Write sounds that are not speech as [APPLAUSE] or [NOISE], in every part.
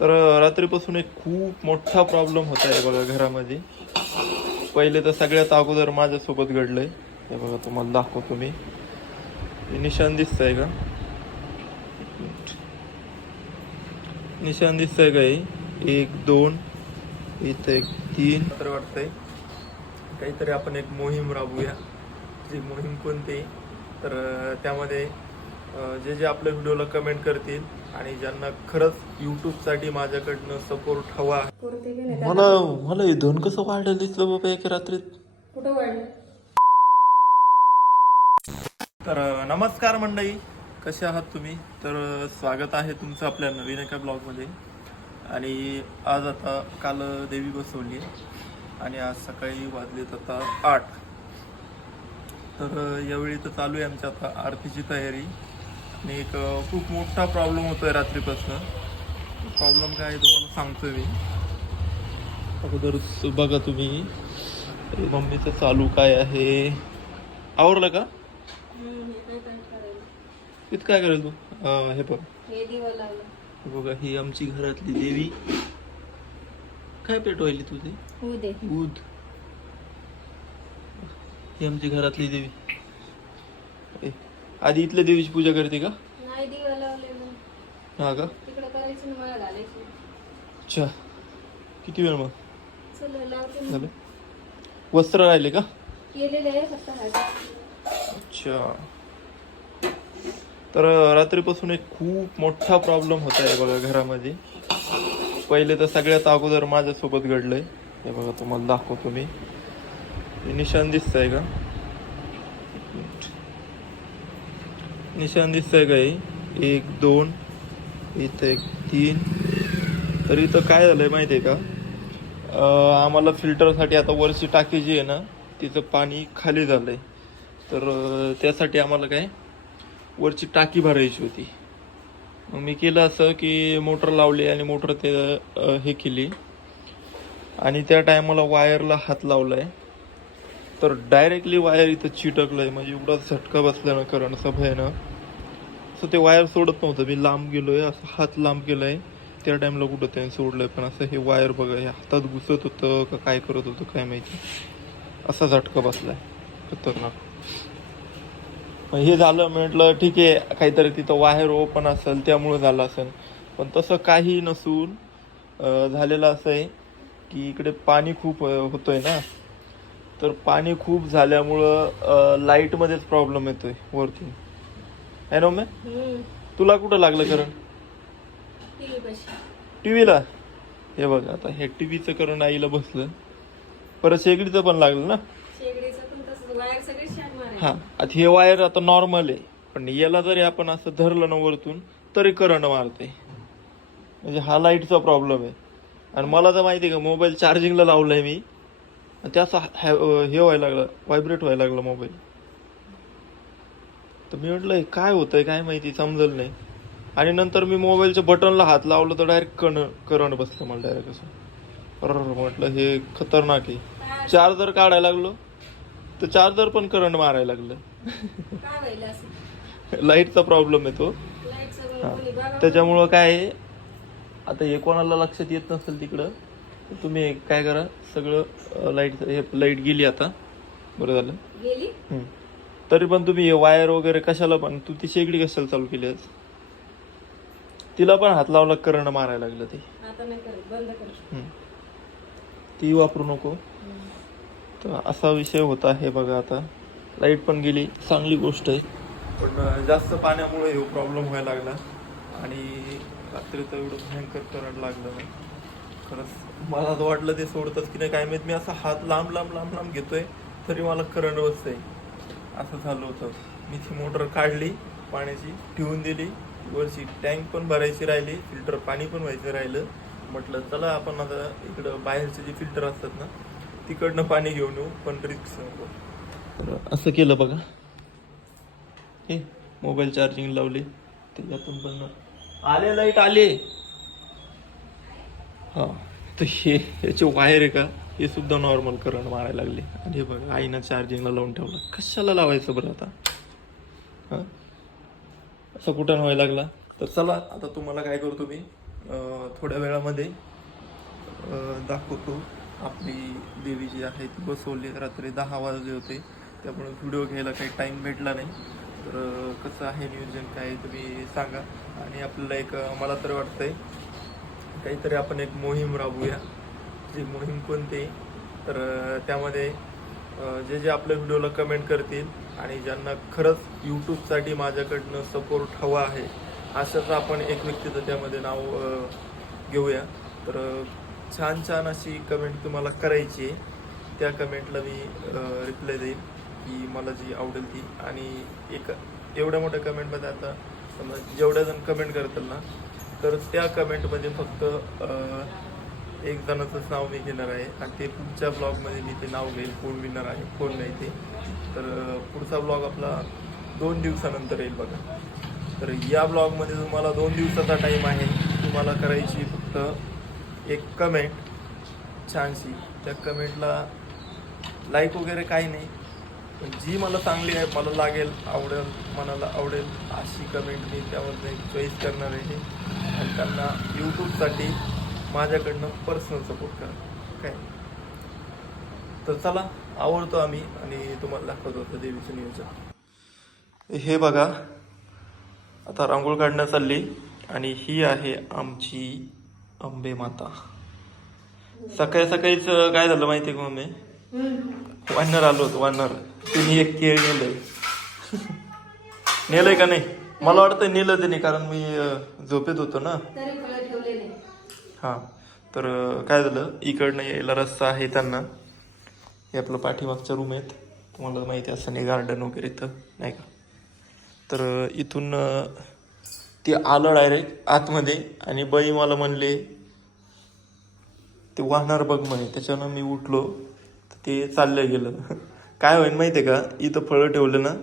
तर रात्रीपासून एक खूप मोठा प्रॉब्लेम होता आहे बघा घरामध्ये. पहिले तर सगळ्यात अगोदर माझ्यासोबत घडलं आहे हे बघा तुम्हाला दाखवतो मी. निशान दिसत आहे का निशान दिसत आहे का हे? एक दोन इथं एक तीन. तर वाटतंय. काहीतरी आपण एक मोहीम राबवूया जी मोहीम कोणती? तर त्यामध्ये जे जे आपल्या व्हिडिओला कमेंट करतील आणि ज्यांना खरंच यूट्यूबसाठी माझ्याकडनं सपोर्ट हवा मला मला हे धन कसं वाढलं दिसलं बाबा एका रात्रीत? कुठं वाढलं? तर नमस्कार मंडळी. कसे आहात तुम्ही? तर स्वागत आहे तुमचं आपल्या नवीन एका ब्लॉगमध्ये. आणि आज आता काल देवी बसवली आणि आज सकाळी वाजलेत आता आठ. तर यावेळी तर चालू आहे आमच्या आता आरतीची तयारी. आणि एक खूप मोठा प्रॉब्लेम होतोय रात्रीपासून. प्रॉब्लेम काय आहे तुम्हाला सांगतोय मी. अगोदर बघा तुम्ही. मम्मीचं चालू काय आहे? आवरलं का? इथं काय करेल तू? हे बघ. बघा ही आमची घरातली देवी. काय पेटवायली तू ते? होऊ दे दूध ही आमची घरातली देवी. आधी इथल्या देवीची पूजा करते का? नाही दिवा लावलेलं हा का? तिकडे करायचं ना मला घालायची. अच्छा. किती वेळ मग? चल लावते ना. झालं? वस्त्र राहिले का? केलेलं आहे फक्त हळद. अच्छा. तर अं, रात्रीपासून एक खूप मोठा प्रॉब्लेम होत आहे बघा घरामध्ये. पहिले तर सगळ्यात अगोदर माझ्यासोबत घडलंय. हे बघा तुम्हाला दाखवतो मी. हे निशाण दिसतंय का एक मिनिट. निशाण दिसतंय का हे एक दोन इथं एक तीन. तर इथं काय झालंय माहिती आहे का आम्हाला फिल्टरसाठी आता वरची टाकी जी आहे ना तिचं पाणी खाली झालंय. तर त्यासाठी आम्हाला काय? वरची टाकी भरायची होती. मग मी केलं असं की मोटर लावली आणि मोटर ते हे केली. आणि त्या टायमाला वायरला हात लावलाय. तर डायरेक्टली वायर इथं चिटकलंय. म्हणजे एवढा झटका बसला ना करंटचा भयानं. असं ते वायर सोडत नव्हतं. मी लांब गेलोय. असं हात लांब केलाय. त्या टाइमला कुठं त्याने सोडलंय? पण असं हे वायर बघा हे हातात घुसत होतं का काय करत होतं काय माहिती. असा झटका बसलाय. खतरनाक. मग हे झालं म्हटलं ठीक आहे. काहीतरी तिथं वायर ओपन असेल त्यामुळे झालं असेल. पण तसं काही नसून झालेलं असं आहे की इकडे पाणी खूप होतं आहे ना. तर पाणी खूप झाल्यामुळं लाईटमध्येच प्रॉब्लेम येतोय वरती. आहे ना हम्म. तुला कुठं लागलं करंट पाशी. टी व्हीला हे बघ आता हे टी व्हीचं करंट आईला बसलं. परत शेगडीचं पण लागलं ना? हा आता हे वायर आता नॉर्मल आहे. पण याला जरी आपण असं धरलं ना वरतून तरी करंट मारते म्हणजे हा लाईटचा प्रॉब्लेम आहे. आणि मला तर माहिती आहे का मोबाईल चार्जिंगला लावलाय मी. आणि त्याचा हॅ- हे व्हायला लागलं व्हायब्रेट व्हायला लागला मोबाईल तर मी म्हटलं हे काय होतंय? काय माहिती? समजलं नाही. आणि नंतर मी मोबाईलच्या बटनला हात लावलं तर डायरेक्ट कण करंट बसलं मला डायरेक्ट असं. अर म्हटलं हे खतरनाक आहे. चार्जर काढायला लागलो. तर चार्जर पण करंट मारायला लागलं. असं लाईटचा प्रॉब्लेम आहे तो. हा. त्याच्यामुळं काय आहे आता हे कोणाला लक्षात येत नसेल तिकडं तुम्ही काय करा सगळं लाइट हे लाइट गेली आता. बरं झालं. गेली? हम्म. तरी पण तुम्ही हे वायर वगैरे कशाला पण तू ती शेगडी कशाला चालू केली आज? तिला पण हात लावला करंट मारायला लागलं ते. आता नाही करत बंद कर हम्म. ती वापरू नको. तर असा विषय होता हे बघा आता. लाइट पण गेली चांगली गोष्ट आहे. पण अं, जास्त पाण्यामुळे हे प्रॉब्लेम व्हायला लागला. आणि रात्री तर एवढं भयंकर करंट लागलं. नाही खरंच मला असं वाटलं ते सोडतच की नाही काय माहीत मी असा हात लांब लांब लांब लांब घेतोय तरी मला करंट बसतंय. असं झालं होतं. मी ती मोटर काढली पाण्याची ठेवून दिली वरची टँक पण भरायची राहिली फिल्टर पाणी पण व्हायचं राहिलं. म्हटलं चला आपण आता इकडं बाहेरचे जे फिल्टर असतात ना तिकडनं पाणी घेऊन येऊ पण रिक्स नको. तर असं केलं बघा. हे मोबाईल चार्जिंग लावले त्याच्यातून पण आले लाइट आले. हां. तर हे याचे वायर आहे का? हे सुद्धा नॉर्मल करंट मारायला लागले. आणि हे बघा आईनं चार्जिंगला लावून ठेवलं. कशाला लावायचं बरं आता? हां? असं कुठं व्हायला लागला? तर चला आता तुम्हाला काय करतो मी थोड्या वेळामध्ये दाखवतो आपली देवी जी आहे ती बसवली रात्री दहा वाजले होते. त्यामुळे व्हिडिओ घ्यायला काही टाईम भेटला नाही. तर कसं आहे नियोजन काय आहे तुम्ही सांगा. आणि आपल्याला एक मला तर वाटतंय काहीतरी आपण एक मोहीम राबवूया जी मोहीम कोणती? तर त्यामध्ये जे जे आपल्या व्हिडिओला कमेंट करतील आणि ज्यांना खरंच यूट्यूबसाठी माझ्याकडनं सपोर्ट हवा आहे असंच आपण एक व्यक्तीचं त्यामध्ये नाव घेऊया. तर छान छान अशी कमेंट तुम्हाला करायची आहे. त्या कमेंटला मी रिप्लाय देईन की मला जी आवडेल ती. आणि एक एवढ्या मोठ्या कमेंटमध्ये आता समजा जेवढ्या जण कमेंट करतील ना तर त्या कमेंटमध्ये फक्त एक जणाचंच नाव मी घेणार आहे आणि ते पुढच्या ब्लॉगमध्ये मी ते नाव घेईल. कोण विनर आहे कोण नाही ते. तर पुढचा ब्लॉग आपला दोन दिवसानंतर येईल बघा. तर या ब्लॉगमध्ये तुम्हाला दोन दिवसाचा टाईम आहे. तुम्हाला करायची फक्त एक कमेंट छानशी. त्या कमेंटला लाईक वगैरे काही नाही. पण जी मला चांगली आहे मला लागेल आवडेल मनाला आवडेल अशी कमेंट मी त्यामध्ये चॉईस करणार आहे. आणि त्यांना यूट्यूबसाठी माझ्याकडनं पर्सनल सपोर्ट करा. काय तर चला आवडतो आम्ही आणि तुम्हाला दाखवतो आता देवीचं नियोजन. हे बघा आता रांगोळ काढण्यात चालली आणि ही आहे आमची अंबे माता. सकाळी सकाळीच काय झालं माहिती आहे का मम्मी? वानर आलो होतो वानर. तिने एक केळ नेलंय. [LAUGHS] नेलंय का नाही? मला वाटतं नेलं त्याने कारण मी अं, झोपेत होतो ना. तरी फळं ठेवलेले. हां. तर अं, काय झालं? इकडनं यायला रस्ता आहे त्यांना. हे आपलं पाठीमागच्या रूम आहेत. तुम्हाला माहिती असं नाही गार्डन वगैरे इथं नाही का? तर अं, इथून अं, ते आलं डायरेक्ट आतमध्ये आणि बाई मला म्हणले ते वाहणार बघ म्हणे. त्याच्यानं मी उठलो. तर ते चाललं गेलं. [LAUGHS] काय होईल माहिती आहे का? इथं फळं ठेवलं ना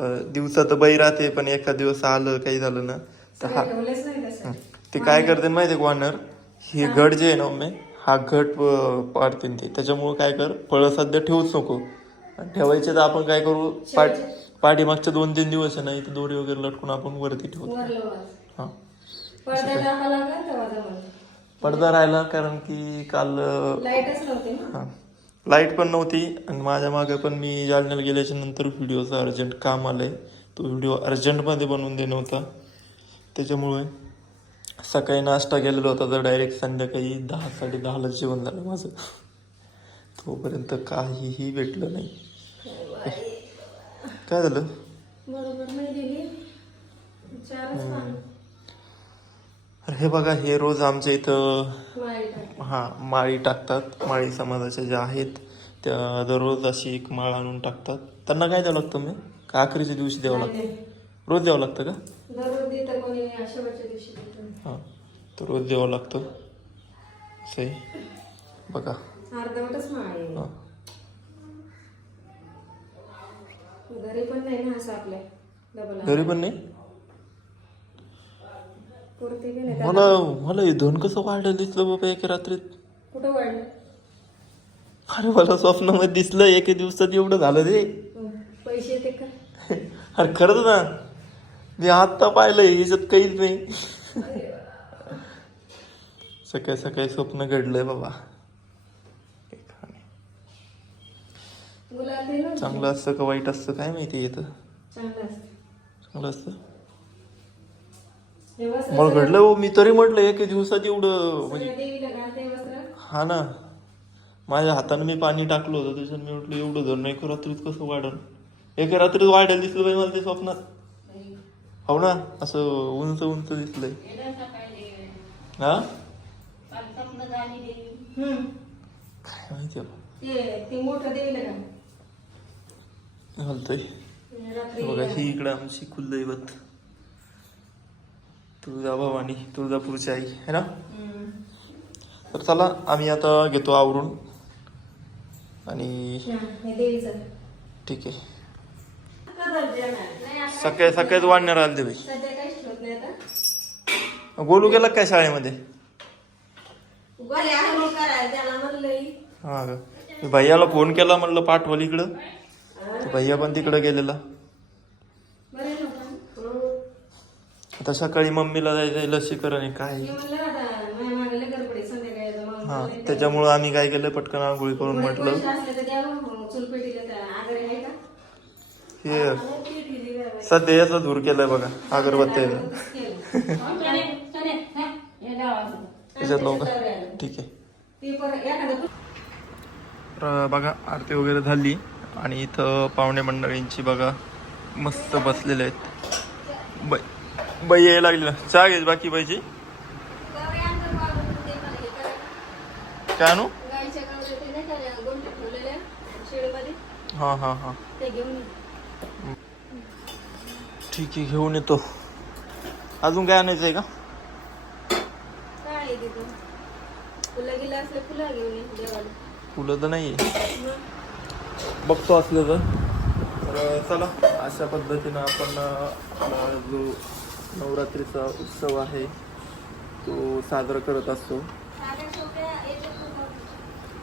तर दिवसा तर बाई राहते पण एखाद दिवस आलं काही झालं ना तर हा. ठेवलेच नाही. ते काय करते माहिती आहे वानर हे घट जे आहे ना मम्मी हा घट अं, पाडते ते. त्याच्यामुळं काय कर फळं सध्या ठेवूच नको. आणि ठेवायचे तर आपण काय करू पाठ पाठीमागच्या दोन तीन दिवस आहे ना इथं दोरी वगैरे लटकून आपण वरती ठेवतो. वर लावा. हा. पडदा टाका लागेल तेव्हा जवळ. पडदा राहिला कारण की काल अं, लाईटच नव्हती ना? हा. लाइट पण नव्हती आणि माझ्या मागे पण मी जालन्याला गेल्याच्यानंतर व्हिडिओचं अर्जंट काम आलंय. तो व्हिडिओ अर्जंटमध्ये बनवून देणं होता. त्याच्यामुळे सकाळी नाश्ता केलेला होता तर डायरेक्ट संध्याकाळी दहा साडे दहाला जेवण झालं माझं. तोपर्यंत काहीही भेटलं नाही. काय झालं? बरोबर नाही दिली चारच पान अरे हे बघा हे रोज आमच्या इथं. हा माळी टाकतात. माळी समाजाच्या ज्या आहेत त्या दररोज अशी एक माळ आणून टाकतात. त्यांना काय द्यावं लागतं मी का अखेरीच्या दिवशी द्यावं लागतं? रोज द्यावं लागतं का? हां तर रोज द्यावं लागतं. असं आहे बघा हां. घरी पण नाही? नाही मला मला हे धन कसं वाढलं दिसलं बाबा एका रात्रीत? कुठं वाढलं? अरे मला स्वप्नामध्ये दिसलं एके दिवसात एवढं झालं ते हं. पैसे येते का? अरे खरंच ना. मी आत्ता पाहिलं याच्यात काहीच नाही. सकाळी सकाळी स्वप्न घडलंय बाबा. काही खरं नाही. चांगलं असतं का वाईट असतं काय माहिती येतं चांगलं असतं. चांगलं असतं? मला घडलं हो मी तरी म्हटलं एके दिवसात एवढं म्हणजे सगळ्या देवीला घालते वस्त्र हा ना. माझ्या हाताने मी पाणी टाकलं होतं त्याच्यात मी म्हटलं एवढं धन एका रात्रीत कसं वाढन? एका रात्रीत वाढायला दिसलं पाहिजे मला ते स्वप्नात. हो ना असं उंच उंच दिसलंय. हा? हं. काय माहिती घालतोय. बघा ही इकडं आमची कुलदैवत. तुळजाभवानी तुळजापूरची आई है ना. तर चला आम्ही आता घेतो आवरून. आणि ठीक आहे. सकाळी सकाळीच वाढणार आले ते आता. गोलू गेला काय शाळेमध्ये? हा का? भैयाला फोन केला म्हणलं पाठवल इकडं. भैया पण तिकडं गेलेला बरं नव्हतं आता सकाळी मम्मीला जायचंय लसीकरण आहे काय हा त्याच्यामुळं आम्ही काय केलं पटकन आंघोळी करून म्हटलं हे. सध्या याचा धूर केलाय बघा अगरबत्ती आहे. केलं. त्याच्यात लवकर ठीक आहे बघा आरती वगैरे झाली आणि इथं पाहुणे मंडळींची बघा मस्त बसलेले आहेत बाई बाई यायला लागली ना. चहा घ्यायची बाकी बाईची? काय आणू हां हां हां. ठीक आहे घेऊन येतो. अजून काय आणायचं आहे का? फुलं तर नाही बघतो असलं तर. चला अशा पद्धतीनं आपण आपला जो नवरात्रीचा उत्सव आहे. तो साजरा करत असतो.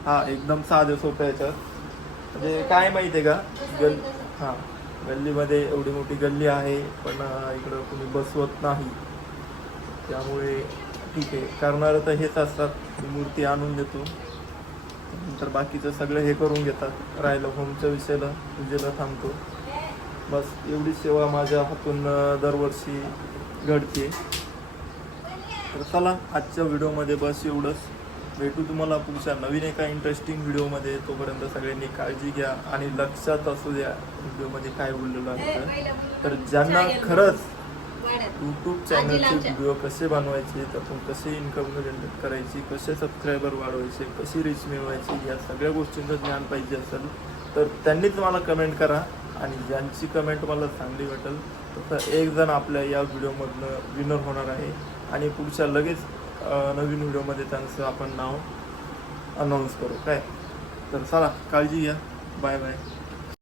हा एकदम साधे सोप्या याच्यात. म्हणजे काय माहिती आहे का गल हां गल्लीमध्ये एवढी मोठी गल्ली आहे पण इकडं कुणी बसवत नाही. त्यामुळे ठीक आहे. करणारं तर हेच असतात. मूर्ती आणून देतो. नंतर बाकीचं सगळं हे करून घेतात. राहिलं होमच्या विषयाला पूजेला थांबतो. बस एवढी सेवा माझ्या हातून दरवर्षी घडते तर चला आजच्या व्हिडिओमध्ये बस एवढंच. भेटू तुम्हाला पुढच्या नवीन एका इंटरेस्टिंग व्हिडिओमध्ये. तोपर्यंत सगळ्यांनी काळजी घ्या आणि लक्षात असू द्या व्हिडिओमध्ये काय बोललेलं आहे तर ज्यांना खरंच यूट्यूब चॅनलचे व्हिडिओ कसे बनवायचे त्यातून कसे इन्कम जनरेट करायची कसे सबस्क्रायबर वाढवायचे कशी रीच मिळवायची या सगळ्या गोष्टींचं ज्ञान पाहिजे असेल तर त्यांनीच मला कमेंट करा. आणि ज्यांची कमेंट मला चांगली वाटेल तसं एक जण आपल्या या व्हिडिओमधनं विनर होणार आहे. आणि पुढच्या लगेच नवीन व्हिडिओमध्ये त्यांचं आपण नाव अनाऊन्स करू. काय? तर चला काळजी घ्या. Bye bye